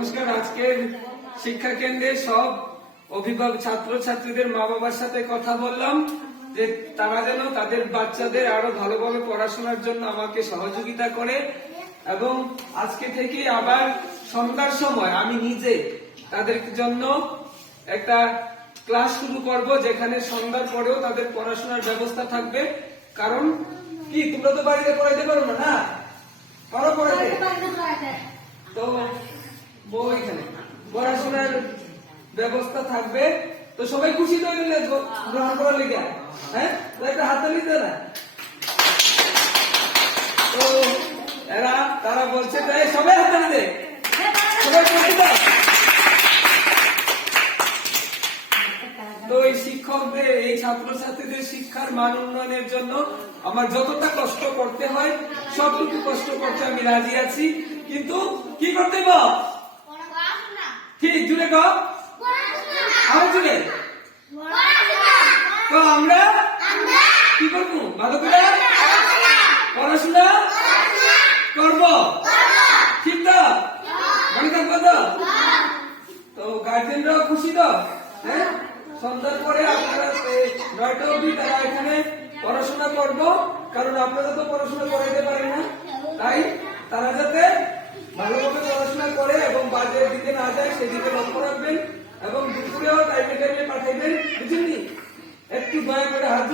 নমস্কার। আজকের শিক্ষা কেন্দ্রে সব অভিভাবক ছাত্র ছাত্রীদের মা বাবার সাথে কথা বললাম যে তারা যেন তাদের বাচ্চাদের আরো ভালোভাবে পড়াশোনার জন্য আমাকে সহযোগিতা করে, এবং আজকে থেকে আবার সন্ধ্যার সময় আমি নিজে তাদের জন্য একটা ক্লাস শুরু করব, যেখানে সন্ধ্যার পরেও তাদের পড়াশোনার ব্যবস্থা থাকবে। কারণ কি, তোমরা তো বাড়িতে পড়াইতে পারো না, না পারো পড়াইতে? তো এখানে পড়াশোনার ব্যবস্থা থাকবে। তো সবাই খুশি তো গ্রহণ করার লেগে, হ্যাঁ, একটা হাততালি দেয় না? তো তারা বলছে তাই সবাই হাততালি দেয়, সবাই খুশি তো? তো এই শিক্ষকদের, এই ছাত্রছাত্রীদের শিক্ষার মান উন্নয়নের জন্য আমার যতটা কষ্ট করতে হয় সবটুকু কষ্ট করতে আমি রাজি আছি। কিন্তু কি করতে হবে? ঠিক জুড়ে কর, আরো জুড়ে। তো আমরা কি করবো? ভালো করে পড়াশোনা করবো, ঠিক তো? মনে থাকবো তো? তো গার্জেনরাও খুশি তো? হ্যাঁ, সন্ধ্যার পরে আপনারা 9টা অবধি তারা এখানে পড়াশোনা করবো, কারণ আপনারা তো পড়াশোনা করাইতে পারেন না। তাই তারা যাতে ভালোভাবে পড়াশোনা করে এবং বাজের দিকে না যায় সেদিকে লক্ষ্য রাখবেন, এবং দুপুরেও টাইমে টাইমে পাঠাইবেন, বুঝলেন? একটু দয়া করে হাত